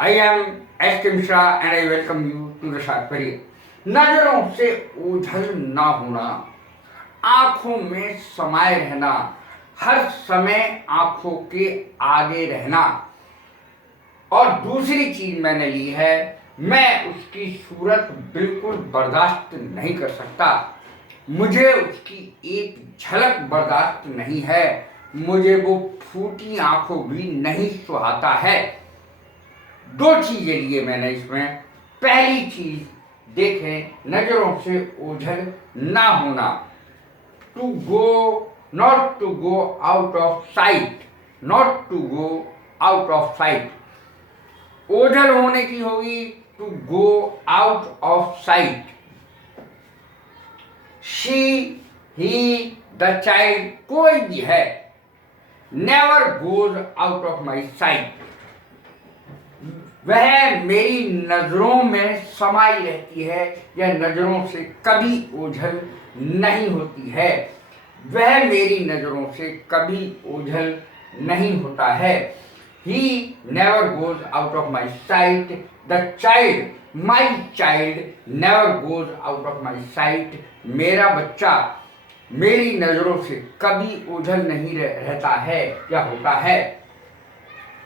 I am S.K. Mishra and I welcome you to the Shark Career. नजरों से ओझल ना होना, आंखों में समाये रहना, हर समय आंखों के आगे रहना। और दूसरी चीज मैंने ली है, मैं उसकी सूरत बिल्कुल बर्दाश्त नहीं कर सकता। मुझे उसकी एक झलक बर्दाश्त नहीं है। मुझे वो फूटी आंखों भी नहीं सुहाता है। दो चीजें लिए मैंने इसमें। पहली चीज देखें, नजरों से ओझल ना होना, to go not to go out of sight, not to go out of sight. ओझल होने की होगी to go out of sight. She, he, the child, कोई भी है, never goes out of my sight. वह मेरी नजरों में समाई रहती है या नजरों से कभी ओझल नहीं होती है। वह मेरी नजरों से कभी ओझल नहीं होता है। He never goes out of my sight. The child, my child, never goes out of my sight. मेरा बच्चा मेरी नजरों से कभी ओझल नहीं रहता है या होता है,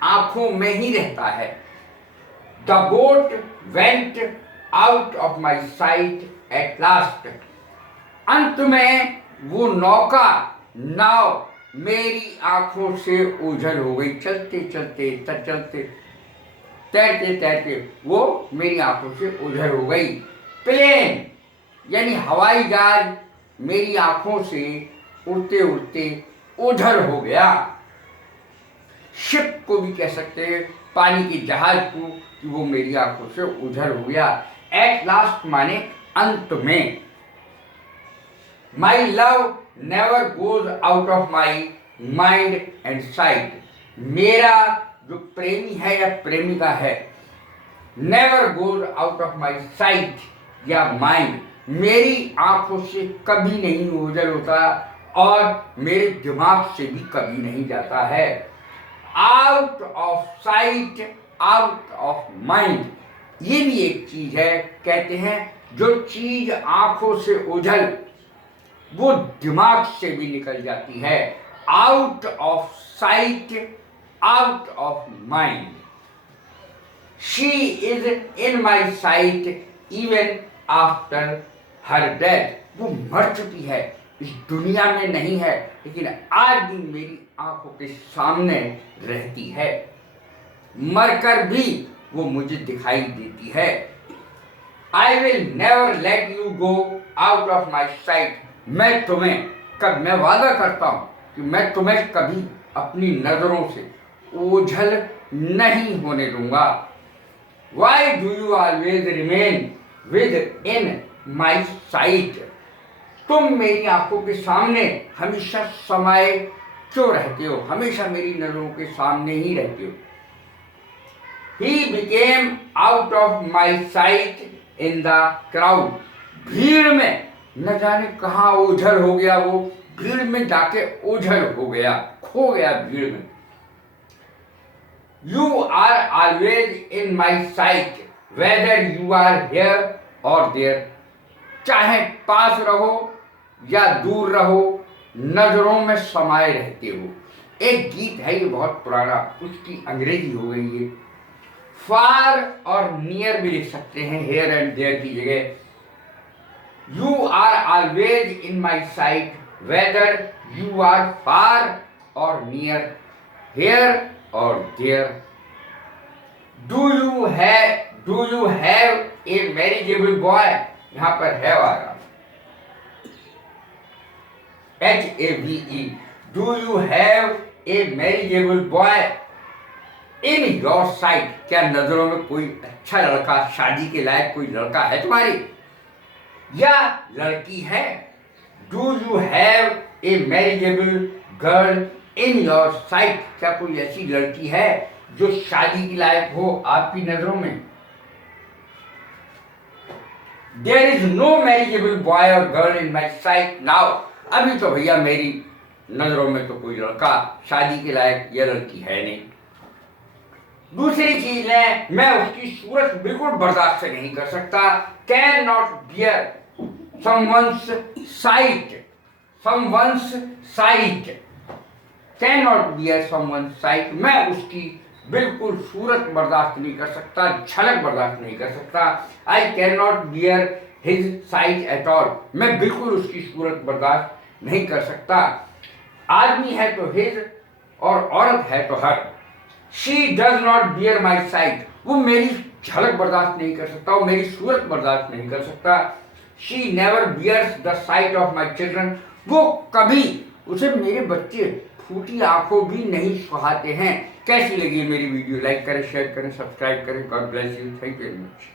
आंखों में ही रहता है। The boat went out of my sight at last. अंत में वो नौका, नाव मेरी आंखों से ओझल हो गई। चलते चलते तैरते तैरते वो मेरी आंखों से ओझल हो गई। प्लेन यानी हवाई जहाज मेरी आंखों से उड़ते उड़ते ओझल हो गया। शिप को भी कह सकते हैं, पानी के जहाज को, कि वो मेरी आंखों से ओझल हो गया। एट लास्ट माने अंत में। My love never goes out of my mind and site. मेरा जो प्रेमी है या प्रेमिका है, never goes out of my site या माइंड, मेरी आंखों से कभी नहीं ओझल होता और मेरे दिमाग से भी कभी नहीं जाता है। Out of site, out of mind, ये भी एक चीज है। कहते हैं जो चीज आंखों से ओझल वो दिमाग से भी निकल जाती है। Out of site, out of mind. She is in my site even after her death. वो मर चुकी है, इस दुनिया में नहीं है, लेकिन आज भी मेरी आंखों के सामने रहती है। मरकर भी वो मुझे दिखाई देती है। I will never let you go out of my site. मैं वादा करता हूं कि मैं तुम्हें कभी अपनी नजरों से ओझल नहीं होने दूंगा। Why do you always remain within my sight? तुम मेरी आंखों के सामने हमेशा समाये क्यों रहते हो, हमेशा मेरी नजरों के सामने ही रहते हो। He became out of my sight in the crowd. भीड़ में न जाने कहाँ ओझल हो गया, वो भीड़ में जाके ओझल हो गया, खो गया भीड़ में। You are always in my sight, whether you are here or there. चाहे पास रहो या दूर रहो, नजरों में समाये रहते हो। एक गीत है, ये बहुत पुराना, उसकी अंग्रेजी हो गई है। फार और नियर भी लिख सकते हैं, हेयर एंड देयर की जगह। You are always in my sight, whether you are far or near, here or there. Do you have a marriageable boy? यहाँ पर है आ रहा, HAVE. Do you have a marriageable boy in your sight? क्या नजरों में कोई अच्छा लड़का, शादी के लायक कोई लड़का है तुम्हारी या लड़की है? Do you have a marriageable girl in your sight? क्या कोई ऐसी लड़की है जो शादी के लायक हो आपकी नजरों में? There is no marriageable boy or girl in my sight now. अभी तो भैया मेरी नजरों में तो कोई लड़का, शादी के लायक या लड़की है नहीं। दूसरी चीज है, मैं उसकी सूरत बिल्कुल बर्दाश्त नहीं कर सकता। Can not bear someone's sight, someone's sight, cannot bear someone's sight। मैं उसकी बिल्कुल सूरत बर्दाश्त नहीं कर सकता, झलक बर्दाश्त नहीं कर सकता। I can not bear his site at all. मैं बिल्कुल उसकी सूरत बर्दाश्त नहीं कर सकता। आदमी है तो हिज और औरत है तो her. She does not bear my sight. वो मेरी झलक बर्दाश्त नहीं कर सकता, वो मेरी सूरत बर्दाश्त नहीं कर सकता। She never bears the sight of my children। वो कभी, उसे मेरे बच्चे फूटी आंखों भी नहीं सुहाते हैं। कैसी लगी मेरी वीडियो? लाइक करें, शेयर करें, सब्सक्राइब करें। God bless you. Thank you very much.